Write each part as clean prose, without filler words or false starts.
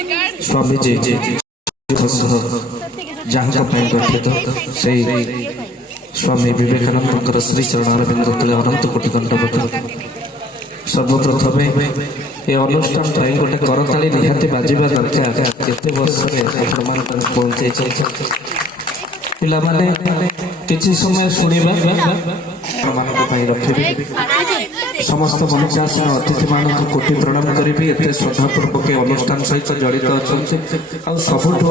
स्वामी जी जहाँ गठित से स्वामी विवेकानंद श्री चरणारविंद तले अनंत कोटि दंडवत। सर्वप्रथमे ये अनुष्ठान गोटे करताली निहाती बाजिबा दरकार। केते वर्ष पहुंचे पिलामाने किछि समय शुणिबा रखिबे। समस्त मनुष्यासन अतिथि मानक कोटि प्रणाम करी एते श्रद्धापूर्वक अनुष्ठान सहित जड़ित अच्छा। सबुठ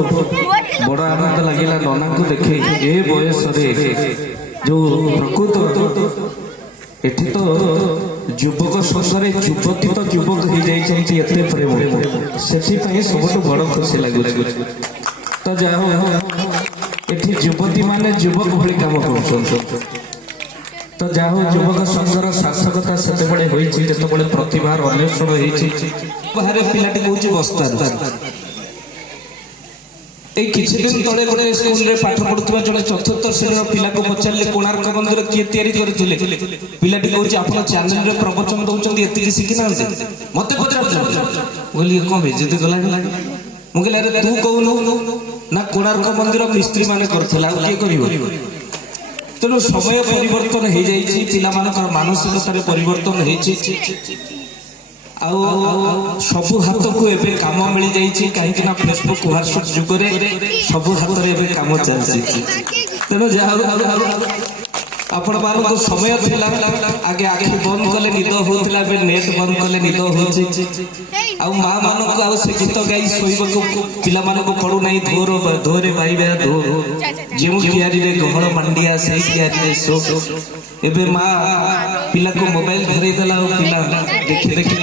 बड़ आनंद लगिला नना को देखी ए बयस जो प्रकृत एठी तो युवक संगे युवती तो युवक हो जाते प्रेम से सबुठ बड़ खुशी लगुच। तो जाओ एठी युवती माने युवक भली काम कर। तो जाहो युवक संघर सार्थकता से प्रतिभार अन्वेषण बाहर पिलाटी कौच बस्ता किसी दिन तले गोटे स्कूल रे पाठ पढ़ुवा जड़े चतुर्थ श्रेणी पिला को पचारे कोणार्क मंदिर किए तैयारी करथिले। पिलाटी कौच आप चैनल रे प्रवचन दौरान एति शिखी ना मत पचार कौन बेजती गला मुझे अरे तू कहूनु ना कोणार्क मंदिर मिस्त्री माने करथिला किए करिवो। तेणु समय परिवर्तन हो जाइए पिला मानसिकतार परिवर्तन हो सबु हाथ को एबे काम मिल जाइए कहीं फेसबुक व्हाट्सएप जुगे सबु हाथ में काम चलती। तेणु आपण मान समय थिला आगे आगे बंद कले निद होता नेट बंद कले निद हो माँ मान से गीत गाई शोक पिला पड़ू ना धोर धोरे पाइबा धो जो तैयारी गहल मांडिया से तैयारी शो एवं माँ पिला को मोबाइल धरई देला पिला देखी देखी